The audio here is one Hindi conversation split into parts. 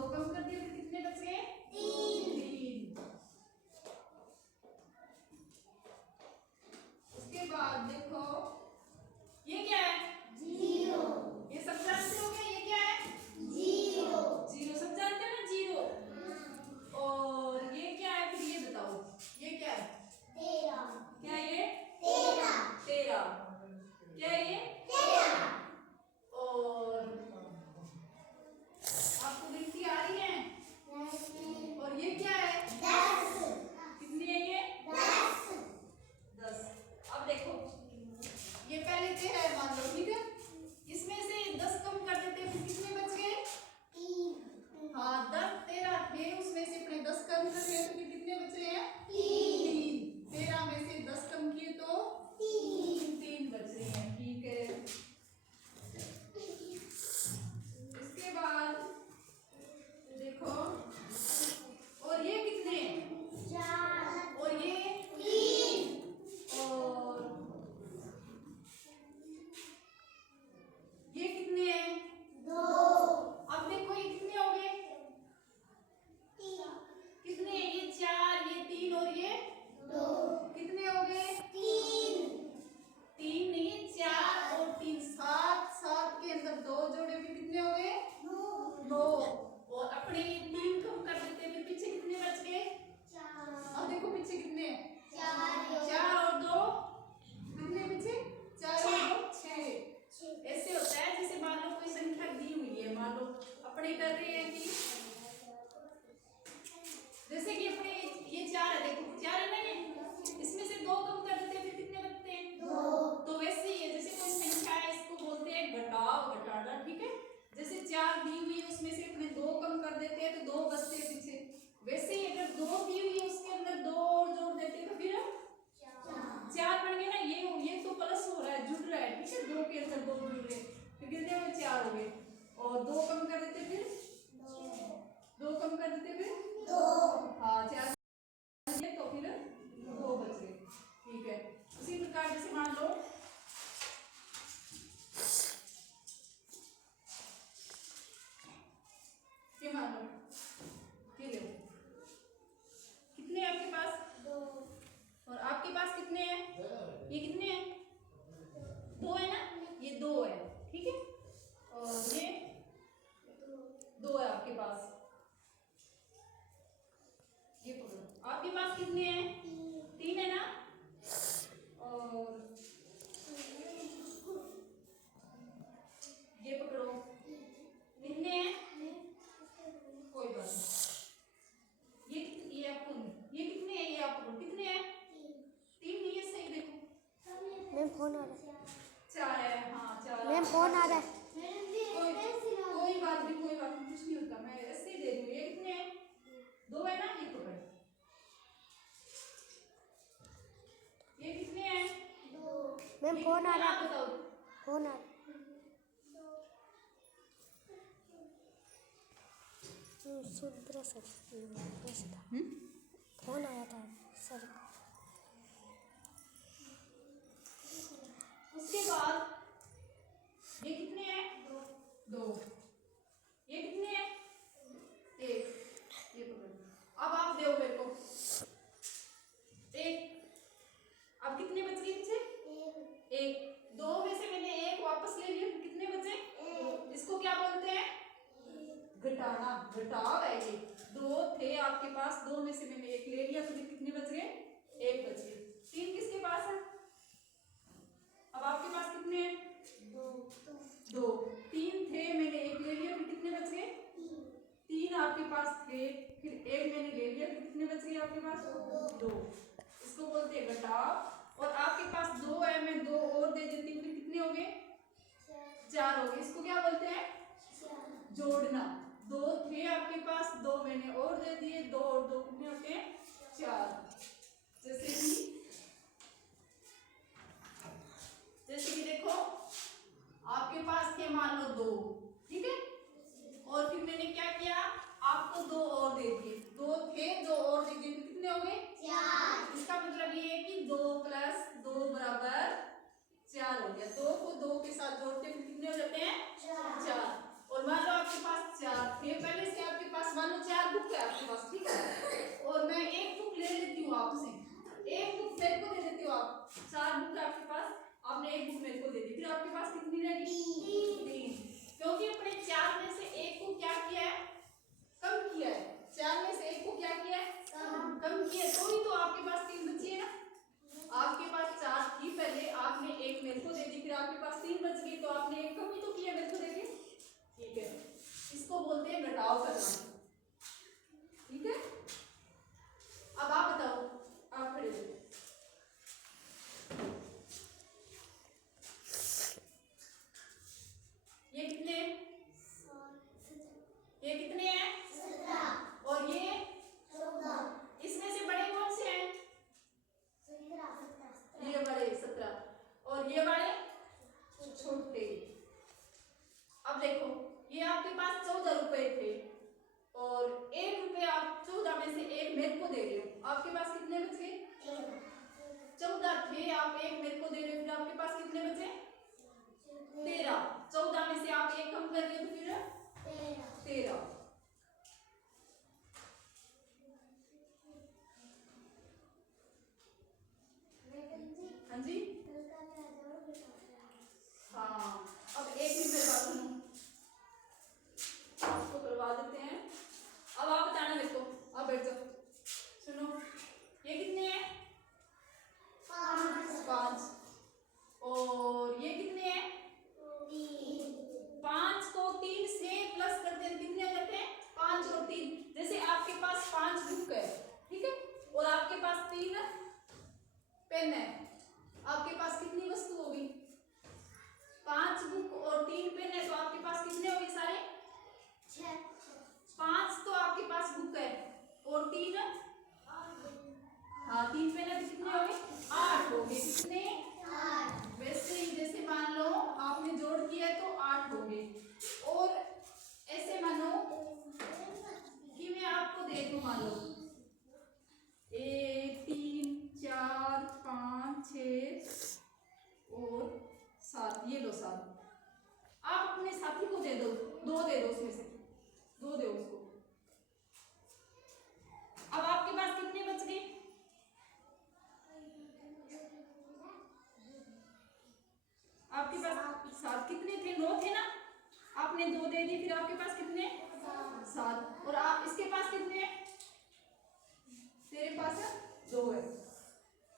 दो कम कर दिए, फिर कितने बच गए? तीन। उसके बाद देखो ये क्या है? जीरो। ये सब जानते हो क्या? ये क्या है? जीरो। जीरो सब जानते हो ना, जीरो। और ये क्या है फिर, ये बताओ ये क्या है? 13। क्या ये? 13। 13। क्या है ये? 13। और आपको गिनती आ रही है? और ये क्या है? 10। कितनी है ये? 10। 10। अब देखो ये पहले से है मान लो, ठीक है, इसमें से 10 कम कर देते हैं, फिर कितने बच गए? 3। हाँ 10 13 थे, उसमें से अपने 10 कम कर दिए तो फिर कितने बच रहे हैं? 3। 13 में से 10 कम किए तो 3 बच रहे हैं, ठीक है। इसके बाद देखो और ये कितने? 4। और ये 3। और ये कितने हैं? 2। अब देखो ये कितने हो गए? 3। कितने? ये 4, ये 3 और ये 2। कितने हो गए? 3। 3 नहीं, 4 और 3 7। 7 के अंदर 2 जोड़े, फिर कितने हो गए? 9। और अपने 3 कम कर देते हैं, फिर पीछे कितने बच गए? 4। अब देखो पीछे कितने? 4 और 2 कितने पीछे? 4 और 2 6। ऐसे होता है जैसे मान लो कोई संख्या दी हुई है, मान लो अपने कर रहे हैं कि जैसे कि अपने ये 4 है, देखो 4 है ना, ये इसमें से 2 कम कर देते हैं, फिर कितने बचते हैं? 2। तो वैसे ही है, जैसे कोई संख्या है इसको बोलते हैं घटाव, घटाना, ठीक है। जैसे 4 दी हुई है उसमें से अपने 2 कम कर देते हैं तो 2 बचते हैं पीछे। वैसे ही अगर 2 दी हुई है उसके अंदर 2 और जोड़ देते हैं तो फिर 4 बन गए ना। ये तो प्लस हो रहा है, जुड़ रहा है, ठीक है, 2 के अंदर 2 जुड़ रहे, फिर कितने हुए? 4 हो गए। और 2 कम कर देते फिर 2 कम कर देते फिर 2। हाँ 4 तो फिर 2 बच गए, ठीक है। उसी प्रकार जैसे मान लो ये मान लो ये ले, कितने हैं आपके पास? 2। और आपके पास कितने हैं? ये कितने हैं? 2 है ना, ये 2 है, ठीक है। और ये 2 है आपके पास। ये पकड़ो, आपके पास कितने हैं? 3 है ना। और ये पकड़ो, कितने हैं? कोई बात नहीं, ये आपको ये कितने हैं? ये आप पकड़ो, कितने हैं? 3 नहीं है, सही देखो। मैम फोन आ रहा है। 4 है, हाँ 4। मैम फोन आ रहा है। कोई बात नहीं, कोई बात नहीं, कुछ नहीं होता, मैं ऐसे ही दे दूँ। ये कितने हैं? 2 है ना, ये पकड़। ये कितने हैं? 2। मैम फोन आ रहा है, बताओ। फोन आ रहा है। सुंदर सर फोन आया था सर। उसके बाद ये कितने हैं? 2। ये कितने हैं? 1। ये पकड़ो, अब आप दो मेरे को 1। अब कितने बच गए पीछे? 1। 2 में से मैंने 1 वापस ले लिया, फिर कितने बचे? 1। इसको क्या बोलते हैं? घटाना, घटाव है ये। 2 थे आपके पास, 2 में से मैंने 1 ले लिया तो फिर कितने बच गए? 1 बच गए। 3 किसके पास है? अब आपके पास कितने हैं? 2। 3 थे, मैंने 1 ले लिया, फिर कितने बच गए? 3 आपके पास थे, फिर 1 मैंने ले लिया, फिर कितने बच गए आपके पास? 2। इसको बोलते हैं घटाव। और आपके पास 2 है, मैं 2 और दे देती हूँ, फिर कितने हो गए? 4 हो गए। इसको क्या बोलते हैं? जोड़ना। 2 थे आपके पास, 2 मैंने और दे दिए, 2 और 2 कितने होते हैं? 4। जैसे कि देखो आपके पास थे मान लो 2, ठीक है, और फिर मैंने क्या किया? आपको 2 और दे दिए। 2 थे, 2 और दे दिए, कितने हो गए? 4। इसका मतलब ये है कि 2 + 2 = 4 हो गया। 2 को 2 के साथ जोड़ते फिर कितने हो जाते हैं? 4। और मान लो आपके पास 4 थे पहले से, आपके 4 बुक आपके पास, आपने एक बुक मेरे को दे दी, फिर आपके पास कितनी रहेगी? 3। क्योंकि अपने 4 में से एक को क्या किया है? कम किया है। 4 में से एक को क्या किया है? कम किया है, तो ही तो आपके पास 3 बची है ना। आपके पास 4 थी पहले, आपने एक मेरे को दे दी, फिर आपके पास 3 बच गई, तो आपने एक कम ही तो किया मेरे को देके। ठीक है, इसको बोलते हैं घटाव करना। ठीक है, अब आप बताओ, आप खड़े हो। ये कितने? ये कितने हैं? 17। और ये 14। इसमें से बड़े कौन से हैं? ये बड़े 17 और ये बड़े छोटे। अब देखो, ये आपके पास 14 रुपए थे और 1 रुपए आप 14 में से एक मेरे को दे रहे हो, आपके पास कितने बच गए? 14 थे, आप एक मेरे को दे रहे हो, फिर आपके पास कितने बचे? 13। 14 में से आप एक कम कर रहे हो तो फिर 13। हाँ जी, हाँ। अब एक मिनट मेरी बात सुनो, आपको करवा देते हैं। अब आप बताना मेरे को, आप बैठ जाओ। सुनो, ये कितने हैं? 5। और ये कितने हैं? 5 को 3 से प्लस करते हैं, कितने आ जाते हैं? 5 और 3। जैसे आपके पास 5 बुक है, ठीक है, और आपके पास 3 पेन है, आपके पास कितनी वस्तु होगी? 5 बुक और 3 पेन है, तो आपके पास कितने हो गए सारे? 5 तो आपके पास बुक है और 3, हाँ 3 पेन है, तो कितने हो गए? 8 हो गए। कितने? 8। वैसे ही जैसे मान लो आपने जोड़ किया है तो 8 हो गए। और ऐसे मानो कि मैं आपको दे दूं, मान लो 1 3 4 5 6 और 7, ये लो 7। आप अपने साथी को दे दो, 2 दे दो, उसमें से 2 दो उसको। अब आपके पास कितने बच गए? आपके पास 7 कितने थे? 9 थे ना, आपने 2 दे दी, फिर आपके पास कितने? 7। और आप इसके पास कितने हैं? तेरे पास 2 है।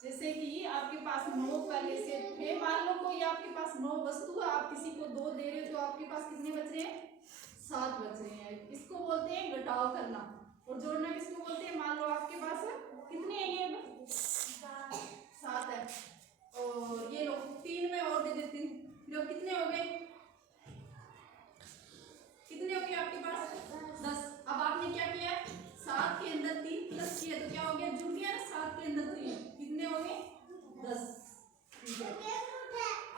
जैसे कि आपके पास 9 पहले से थे, मान लो कोई आपके पास 9 वस्तु है, आप किसी को 2 दे रहे हो, तो आपके पास कितने बच रहे हैं? 7 बच रहे हैं। इसको बोलते हैं घटाव करना। और जोड़ना किसको बोलते हैं? मान लो आपके पास कितने हैं? ये 7 है, और ये लो 3 में और दे देती हूँ, फिर कितने हो गए? कितने हो गए आपके पास? 10। अब आपने क्या किया? 7 के अंदर 3 प्लस किया, तो क्या हो गया? जुड़ गया ना 7 के अंदर 3, कितने हो गए? 10। ठीक है,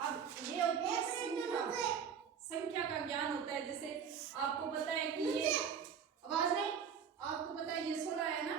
अब ये होती है संख्या। संख्या का ज्ञान होता है। जैसे आपको पता है कि ये आवाज नहीं, आपको पता है ये 16 है ना,